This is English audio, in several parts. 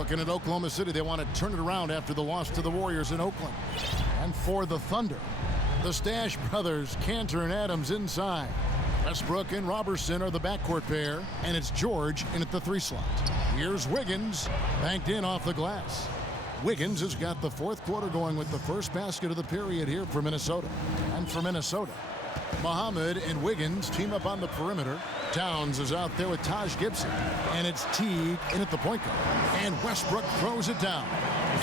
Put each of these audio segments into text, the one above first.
Looking at Oklahoma City, they want to turn it around after the loss to the Warriors in Oakland. And for the Thunder, the Stash brothers, Cantor and Adams inside. Westbrook and Robertson are the backcourt pair, and it's George in at the 3 slot. Here's Wiggins, banked in off the glass. Wiggins has got the fourth quarter going with the first basket of the period here for Minnesota. And for Minnesota, Muhammad and Wiggins team up on the perimeter. Towns is out there with Taj Gibson. And it's Teague in at the point guard. And Westbrook throws it down.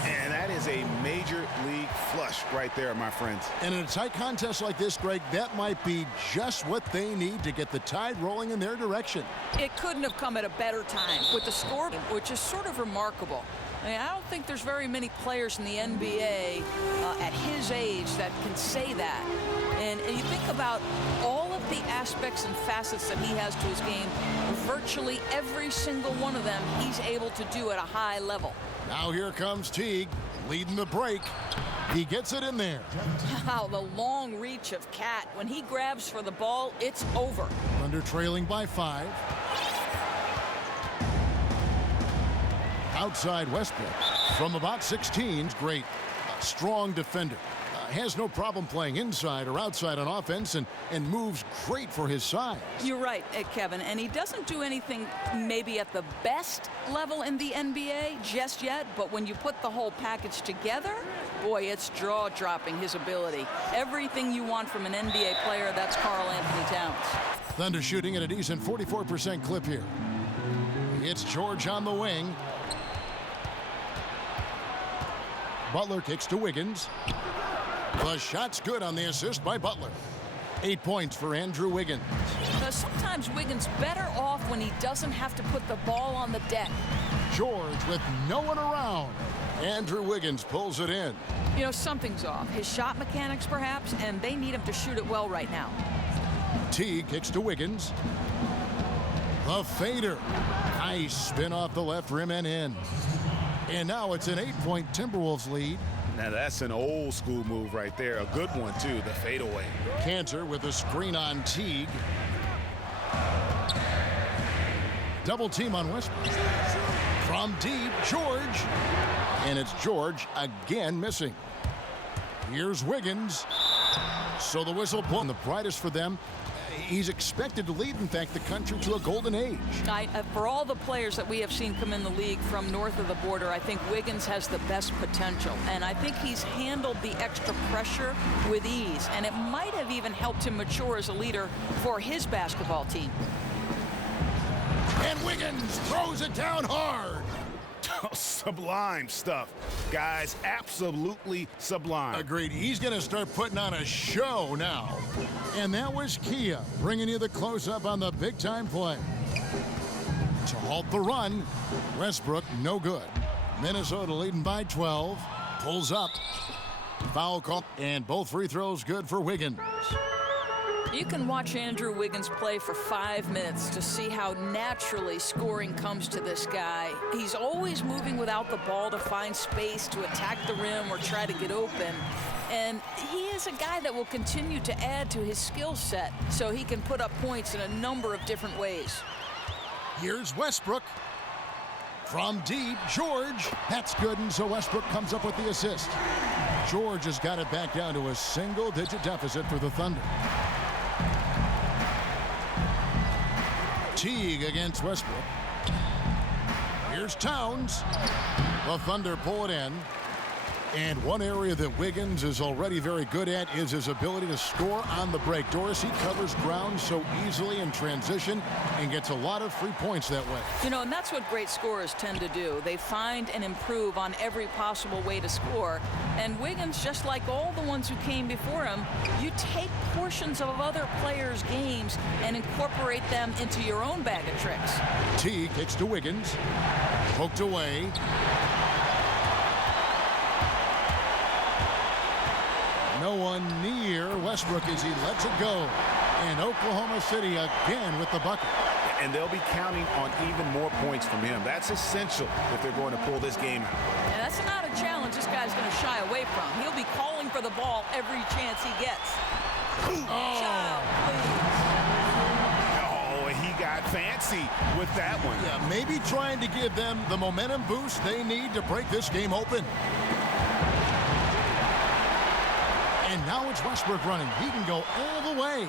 And that is a major league flush right there, my friends. And in a tight contest like this, Greg, that might be just what they need to get the tide rolling in their direction. It couldn't have come at a better time with the score, which is sort of remarkable. I mean, I don't think there's very many players in the NBA at his age that can say that. And you think about all of the aspects and facets that he has to his game, virtually every single one of them he's able to do at a high level. Now here comes Teague, leading the break. He gets it in there. Wow, the long reach of Cat. When he grabs for the ball, it's over. Thunder trailing by 5. Outside Westbrook from about 16. Great, strong defender. Has no problem playing inside or outside on offense and moves great for his size. You're right, Kevin, and he doesn't do anything maybe at the best level in the NBA just yet, but when you put the whole package together, boy, it's jaw-dropping, his ability. Everything you want from an NBA player, that's Karl Anthony Towns. Thunder shooting at a decent 44% clip here. It's George on the wing. Butler kicks to Wiggins. The shot's good on the assist by Butler. 8 points for Andrew Wiggins. Sometimes Wiggins better off when he doesn't have to put the ball on the deck. George with no one around. Andrew Wiggins pulls it in. You know, something's off. His shot mechanics, perhaps, and they need him to shoot it well right now. Teague kicks to Wiggins. The fader. Nice spin off the left rim and in. And now it's an 8-point Timberwolves lead. Now that's an old school move right there. A good one, too, the fadeaway. Cantor with a screen on Teague. Double team on Westbrook. From deep, George. And it's George again missing. Here's Wiggins. So the whistle blown. The brightest for them. He's expected to lead, in fact, the country to a golden age. For all the players that we have seen come in the league from north of the border, I think Wiggins has the best potential. And I think he's handled the extra pressure with ease. And it might have even helped him mature as a leader for his basketball team. And Wiggins throws it down hard. Sublime stuff, guys. Absolutely sublime. Agreed. He's going to start putting on a show now. And that was Kia bringing you the close-up on the big-time play. To halt the run, Westbrook no good. Minnesota leading by 12. Pulls up. Foul call. And both free throws good for Wiggins. You can watch Andrew Wiggins play for 5 minutes to see how naturally scoring comes to this guy. He's always moving without the ball to find space to attack the rim or try to get open. And he is a guy that will continue to add to his skill set so he can put up points in a number of different ways. Here's Westbrook. From deep, George. That's good, and so Westbrook comes up with the assist. George has got it back down to a single-digit deficit for the Thunder. Teague against Westbrook. Here's Towns. The Thunder pull it in. And one area that Wiggins is already very good at is his ability to score on the break. Dorsey covers ground so easily in transition and gets a lot of free points that way. You know, and that's what great scorers tend to do. They find and improve on every possible way to score. And Wiggins, just like all the ones who came before him, you take portions of other players' games and incorporate them into your own bag of tricks. T kicks to Wiggins. Poked away. No one near Westbrook as he lets it go. And Oklahoma City again with the bucket. And they'll be counting on even more points from him. That's essential if they're going to pull this game out. And that's not a challenge this guy's going to shy away from. He'll be calling for the ball every chance he gets. Oh. Oh, he got fancy with that one. Yeah, maybe trying to give them the momentum boost they need to break this game open. And now it's Westbrook running. He can go all the way.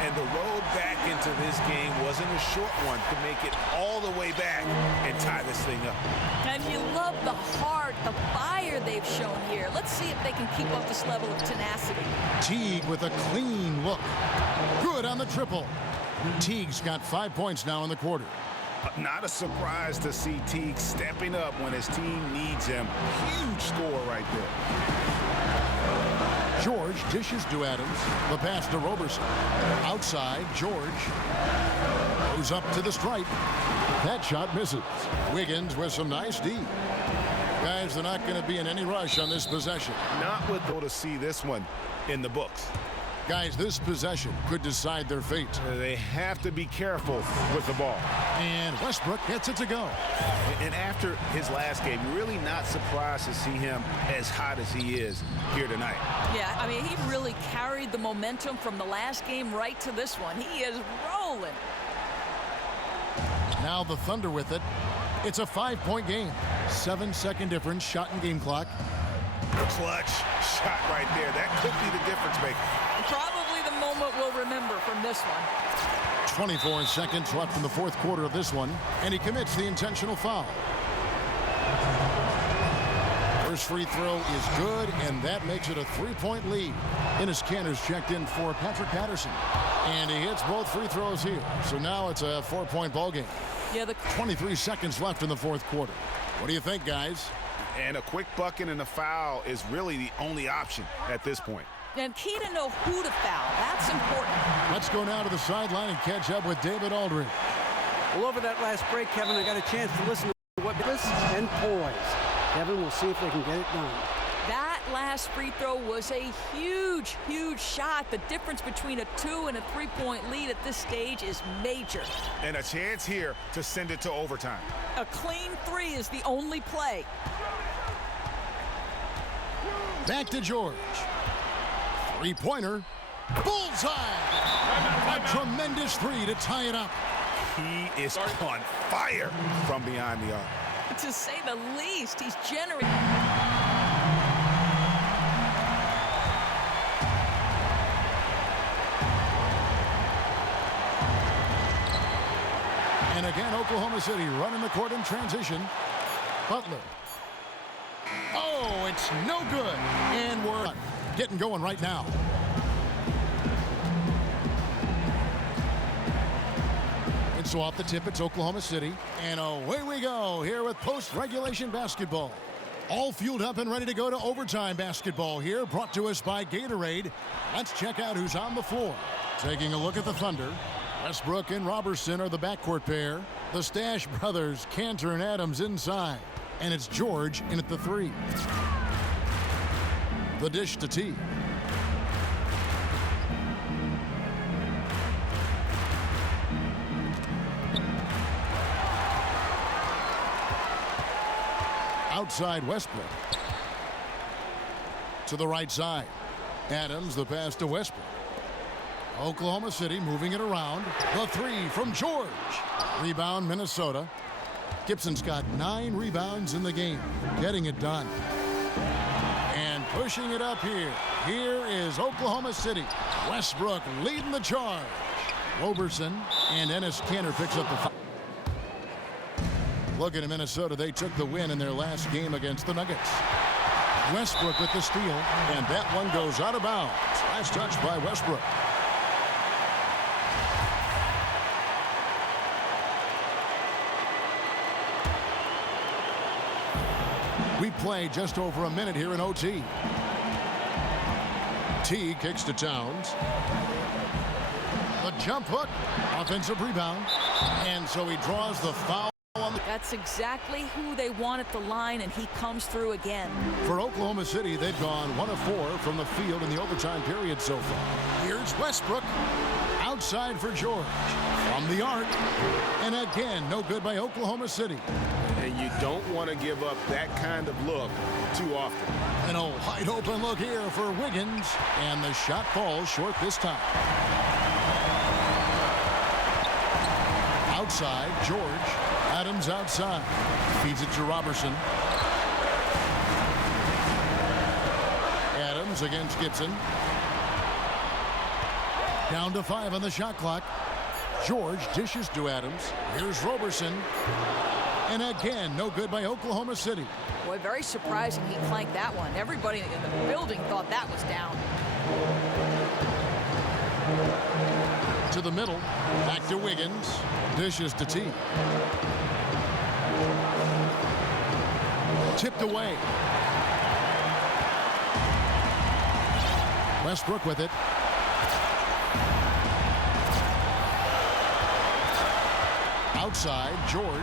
And the road back into this game wasn't a short one to make it all the way back and tie this thing up. And you love the heart, the fire they've shown here. Let's see if they can keep up this level of tenacity. Teague with a clean look. Good on the triple. Teague's got 5 points now in the quarter. Not a surprise to see Teague stepping up when his team needs him. Huge score right there. George dishes to Adams. The pass to Roberson. Outside, George goes up to the stripe. That shot misses. Wiggins with some nice D. Guys, they're not going to be in any rush on this possession. Not with to see this one in the books. Guys, this possession could decide their fate. They have to be careful with the ball. And Westbrook gets it to go. And after his last game, really not surprised to see him as hot as he is here tonight. Yeah, I mean, he really carried the momentum from the last game right to this one. He is rolling. Now the Thunder with it. It's a 5-point game. 7-second difference, shot and game clock. Clutch shot right there. That could be the difference maker. Probably the moment we'll remember from this one. 24 seconds left in the fourth quarter of this one, and he commits the intentional foul. First free throw is good, and that makes it a 3-point lead. Enes Kanter's checked in for Patrick Patterson, and he hits both free throws here. So now it's a 4-point ball game. Yeah, 23 seconds left in the fourth quarter. What do you think, guys? And a quick bucket and a foul is really the only option at this point. And key to know who to foul. That's important. Let's go now to the sideline and catch up with David Aldridge. Well, over that last break, Kevin, I got a chance to listen to what this and poise. Kevin, we'll see if they can get it done. That last free throw was a huge, huge shot. The difference between a 2- and a 3-point lead at this stage is major. And a chance here to send it to overtime. A clean 3 is the only play. Back to George. Three-pointer. Bullseye! A tremendous 3 to tie it up. He is on fire from behind the arc. To say the least, he's generating. And again, Oklahoma City running the court in transition. Butler. Oh, it's no good. And we're getting going right now. And so off the tip, it's Oklahoma City. And away we go here with post-regulation basketball. All fueled up and ready to go to overtime basketball here, brought to us by Gatorade. Let's check out who's on the floor. Taking a look at the Thunder. Westbrook and Roberson are the backcourt pair. The Stash brothers, Kanter and Adams inside. And it's George in at the 3. The dish to T. Outside Westbrook. To the right side. Adams, the pass to Westbrook. Oklahoma City moving it around. The 3 from George. Rebound Minnesota. Gibson's got 9 rebounds in the game. Getting it done. And pushing it up here. Here is Oklahoma City. Westbrook leading the charge. Roberson and Enes Kanter picks up the foul. Looking at Minnesota, they took the win in their last game against the Nuggets. Westbrook with the steal, and that one goes out of bounds. Last touch by Westbrook. We play just over a minute here in OT. T kicks to Towns. The jump hook, offensive rebound, and so he draws the foul. That's exactly who they want at the line, and he comes through again. For Oklahoma City, they've gone 1 of 4 from the field in the overtime period so far. Here's Westbrook. Outside for George. From the arc. And again, no good by Oklahoma City. And you don't want to give up that kind of look too often. And a wide open look here for Wiggins. And the shot falls short this time. Outside, George. Adams outside. Feeds it to Robertson. Adams against Gibson. Down to 5 on the shot clock. George dishes to Adams. Here's Robertson. And again, no good by Oklahoma City. Boy, very surprising he clanked that one. Everybody in the building thought that was down. To the middle. Back to Wiggins. Dishes to T. Tipped away. Westbrook with it. Outside, George.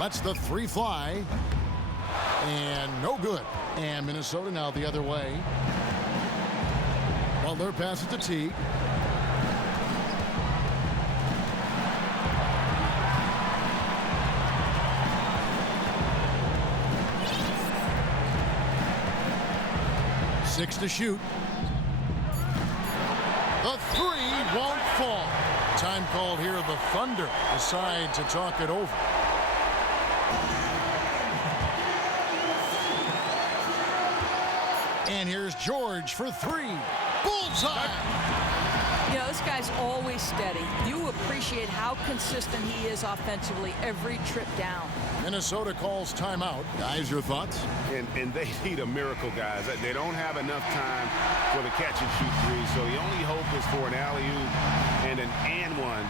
Lets the 3 fly. And no good. And Minnesota now the other way. Butler passes to T. Six to shoot. The 3 won't fall. Time called here. The Thunder decide to talk it over. And here's George for 3. Bullseye! You know, this guy's always steady. You appreciate how consistent he is offensively every trip down. Minnesota calls timeout. Guys, your thoughts? And they need a miracle, guys. They don't have enough time for the catch-and-shoot three, so the only hope is for an alley-oop and an and-one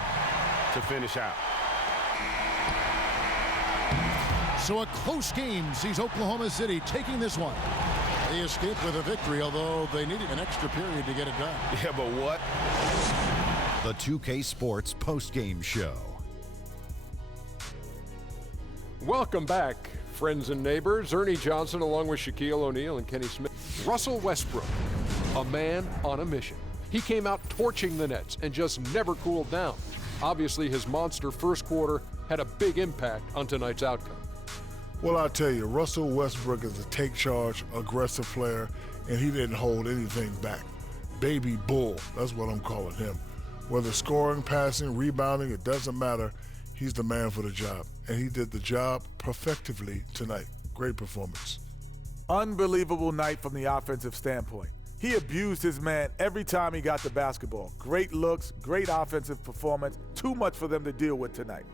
to finish out. So a close game sees Oklahoma City taking this one. They escaped with a victory, although they needed an extra period to get it done. Yeah, but what? The 2K Sports postgame show. Welcome back, friends and neighbors. Ernie Johnson along with Shaquille O'Neal and Kenny Smith. Russell Westbrook, a man on a mission. He came out torching the Nets and just never cooled down. Obviously, his monster first quarter had a big impact on tonight's outcome. Well, I'll tell you, Russell Westbrook is a take-charge, aggressive player, and he didn't hold anything back. Baby bull, that's what I'm calling him. Whether scoring, passing, rebounding, it doesn't matter. He's the man for the job, and he did the job perfectively tonight. Great performance. Unbelievable night from the offensive standpoint. He abused his man every time he got the basketball. Great looks, great offensive performance. Too much for them to deal with tonight.